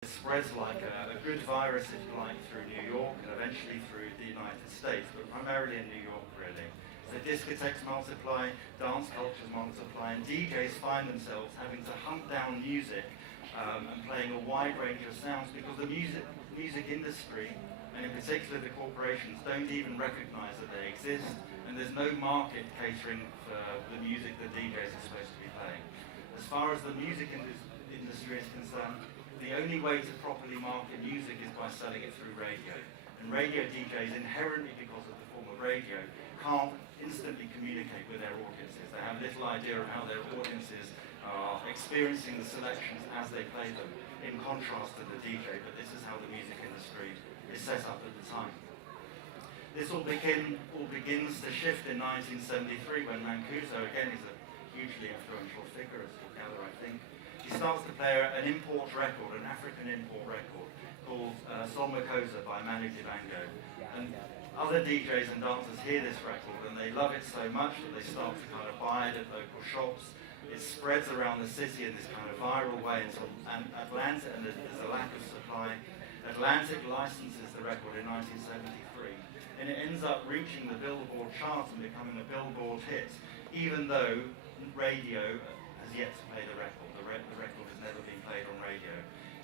It spreads like a good virus, if you like, through New York and eventually through the United States, but primarily in New York, really. So discotheques multiply, dance cultures multiply, and DJs find themselves having to hunt down music and playing a wide range of sounds because the music industry, and in particular the corporations, don't even recognize that they exist, and there's no market catering for the music that DJs are supposed to be playing. As far as the music industry is concerned, the only way to properly market music is by selling it through radio. And radio DJs, inherently because of the form of radio, can't instantly communicate with their audiences. They have little idea of how their audiences are experiencing the selections as they play them, in contrast to the DJ, but this is how the music industry is set up at the time. This all begins to shift in 1973 when Mancuso, again, is a hugely influential figure, as you'll gather, I think. He starts to play an import record, an African import record, called Sol Makossa by Manu Dibango. And other DJs and dancers hear this record and they love it so much that they start to kind of buy it at local shops. It spreads around the city in this kind of viral way until Atlanta, and there's a lack of supply. Atlantic licenses the record in 1973, and it ends up reaching the Billboard charts and becoming a Billboard hit, even though radio has yet to play the record. The record has never been played on radio.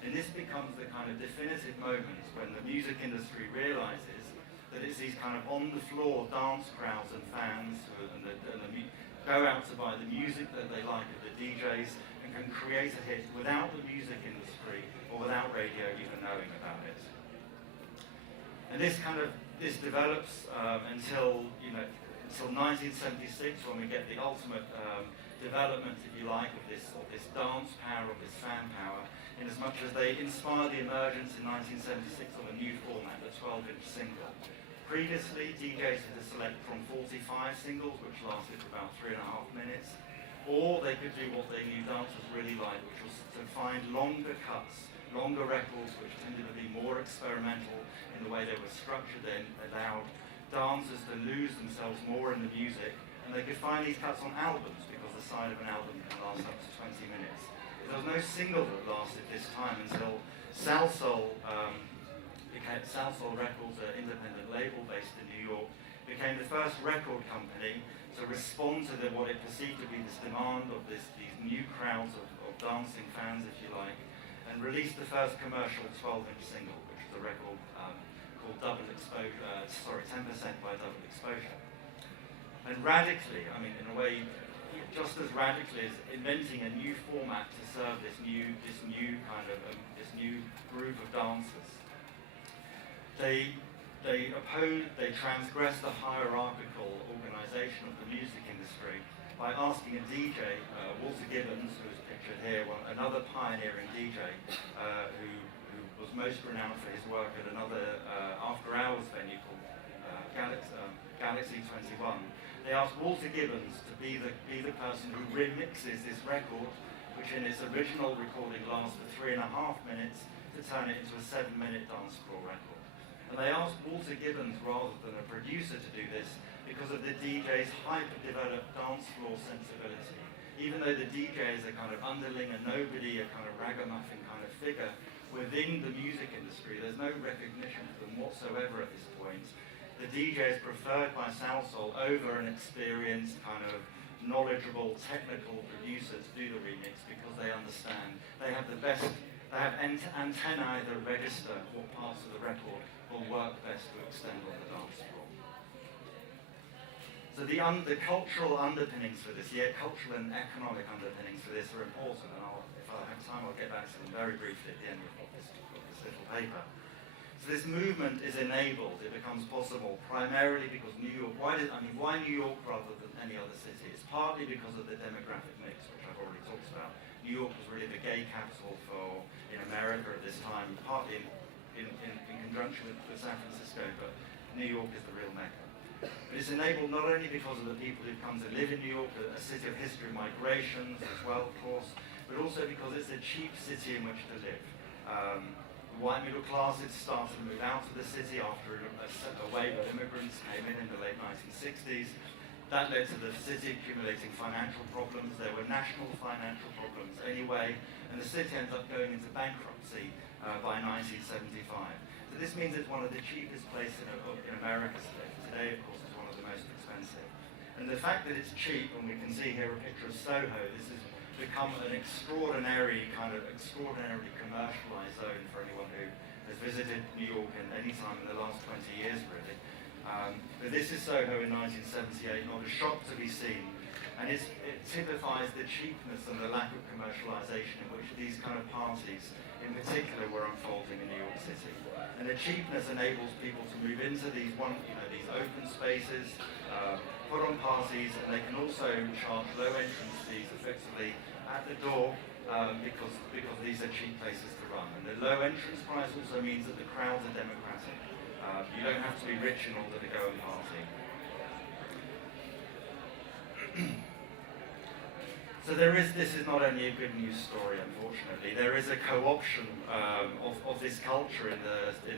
And this becomes the kind of definitive moments when the music industry realizes that it's these kind of on-the-floor dance crowds and fans who go out to buy the music that they like of the DJs and can create a hit without the music industry or without radio even knowing about it. And this develops until 1976, when we get the ultimate development, if you like, of this dance power, of this fan power, in as much as they inspired the emergence in 1976 of a new format, the 12-inch single. Previously, DJs had to select from 45 singles, which lasted for about 3.5 minutes, or they could do what they knew dancers really liked, which was to find longer cuts, longer records, which tended to be more experimental in the way they were structured. They allowed dancers to lose themselves more in the music, and they could find these cuts on albums because the side of an album can last up to 20 minutes. There was no single that lasted this time until Salsoul Records, an independent label based in New York, became the first record company to respond to what it perceived to be this demand of these new crowds of dancing fans, if you like, and released the first commercial 12-inch single, which is a record called 10% by Double Exposure. And radically, I mean, in a way, just as radically as inventing a new format to serve this new group of dancers, they transgress the hierarchical organization of the music industry by asking a DJ, Walter Gibbons, who is pictured here, another pioneering DJ, who was most renowned for his work at another after-hours venue called Galaxy 21. They asked Walter Gibbons to be the person who remixes this record, which in its original recording lasts for 3.5 minutes, to turn it into a 7-minute dance floor record. And they asked Walter Gibbons rather than a producer to do this because of the DJ's hyper-developed dance floor sensibility. Even though the DJ is a kind of underling, a nobody, a kind of ragamuffin kind of figure within the music industry, there's no recognition of them whatsoever at this point. The DJ is preferred by Salsoul over an experienced, kind of knowledgeable, technical producer to do the remix because they understand. They have antennae that register what parts of the record will work best to extend on the dance floor. So the cultural underpinnings for this, cultural and economic underpinnings for this are important, and if I have time I'll get back to them very briefly at the end of this little paper. So this movement is enabled, it becomes possible primarily because New York, why New York rather than any other city? It's partly because of the demographic mix, which I've already talked about. New York was really the gay capital in America at this time, partly in conjunction with San Francisco, but New York is the real mecca. But it's enabled not only because of the people who've come to live in New York, a city of history and migrations as well, of course, but also because it's a cheap city in which to live. The white middle class had started to move out of the city after a wave of immigrants came in the late 1960s. That led to the city accumulating financial problems. There were national financial problems anyway, and the city ends up going into bankruptcy by 1975. So this means it's one of the cheapest places in America today. Today, of course, it's one of the most expensive. And the fact that it's cheap, and we can see here a picture of Soho, this has become an extraordinarily commercialized zone for anyone who has visited New York in any time in the last 20 years, really. But this is Soho in 1978, not a shop to be seen. And it typifies the cheapness and the lack of commercialization in which these kind of parties, in particular, were unfolding in New York City. And the cheapness enables people to move into these these open spaces, put on parties, and they can also charge low entrance fees effectively at the door because these are cheap places to run. And the low entrance price also means that the crowds are democratic. You don't have to be rich in order to go and party. So this is not only a good news story, unfortunately. There is a co-option of this culture in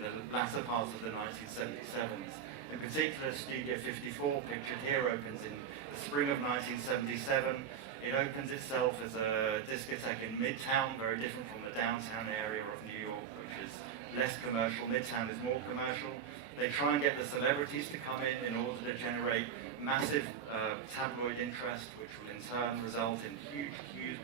the latter part of the 1977s. In particular, Studio 54, pictured here, opens in the spring of 1977. It opens itself as a discotheque in Midtown, very different from the downtown area of New York, which is less commercial. Midtown is more commercial. They try and get the celebrities to come in order to generate massive tabloid interest, which will in turn result in huge queues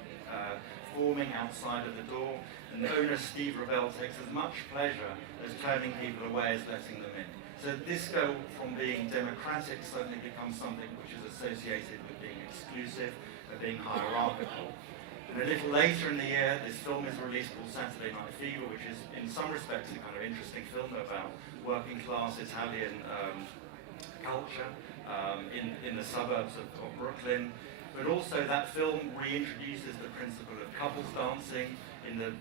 forming outside of the door. And the owner, Steve Revell, takes as much pleasure as turning people away as letting them in. So disco, from being democratic, suddenly becomes something which is associated with being exclusive, and being hierarchical. And a little later in the year, this film is released called Saturday Night Fever, which is in some respects a kind of interesting film about working class Italian culture in the suburbs of Brooklyn. But also that film reintroduces the principle of couples dancing. In the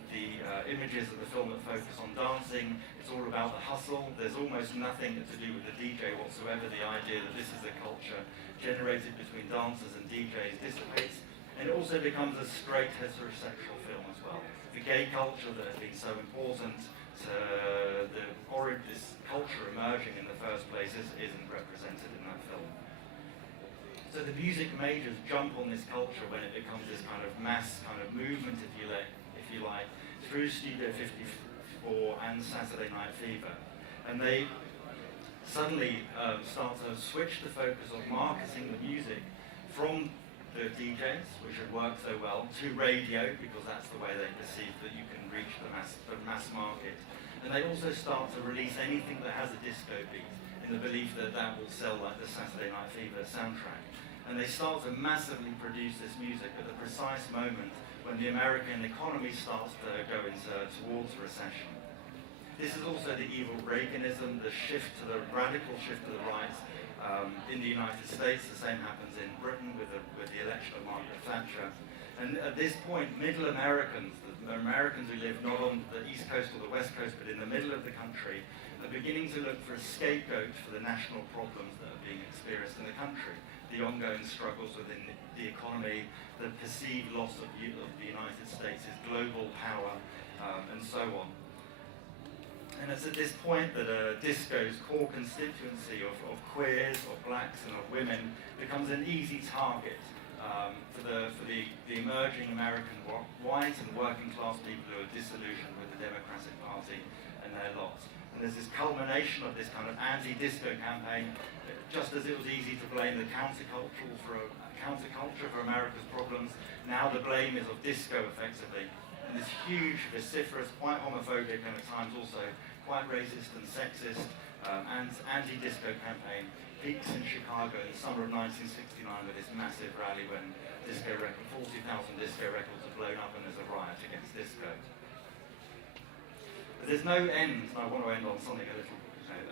images of the film that focus on dancing, it's all about the hustle. There's almost nothing to do with the DJ whatsoever. The idea that this is a culture generated between dancers and DJs dissipates. And it also becomes a straight heterosexual film as well. The gay culture that has been so important to this culture emerging in the first place isn't represented in that film. So the music majors jump on this culture when it becomes this kind of mass kind of movement, if you like, through Studio 54 and Saturday Night Fever. And they suddenly start to switch the focus of marketing the music from the DJs, which had worked so well, to radio, because that's the way they perceive that you can reach the mass market. And they also start to release anything that has a disco beat, in the belief that that will sell like the Saturday Night Fever soundtrack. And they start to massively produce this music at the precise moment when the American economy starts to go towards recession. This is also the evil Reaganism, the radical shift to the right in the United States. The same happens in Britain with the election of Margaret Thatcher. And at this point, middle Americans, the Americans who live not on the East Coast or the West Coast, but in the middle of the country, are beginning to look for a scapegoat for the national problems that are being experienced in the country. The ongoing struggles within the economy, the perceived loss of the United States' global power, and so on. And it's at this point that disco's core constituency of queers, of blacks, and of women becomes an easy target for the emerging American white and working class people who are disillusioned with the Democratic Party and their lot. And there's this culmination of this kind of anti-disco campaign, just as it was easy to blame the counterculture for America's problems. Now the blame is of disco, effectively. And this huge, vociferous, quite homophobic, and at times also quite racist and sexist and anti-disco campaign peaks in Chicago in the summer of 1969 with this massive rally when 40,000 disco records are blown up and there's a riot against disco. But there's no end, and I want to end on something a little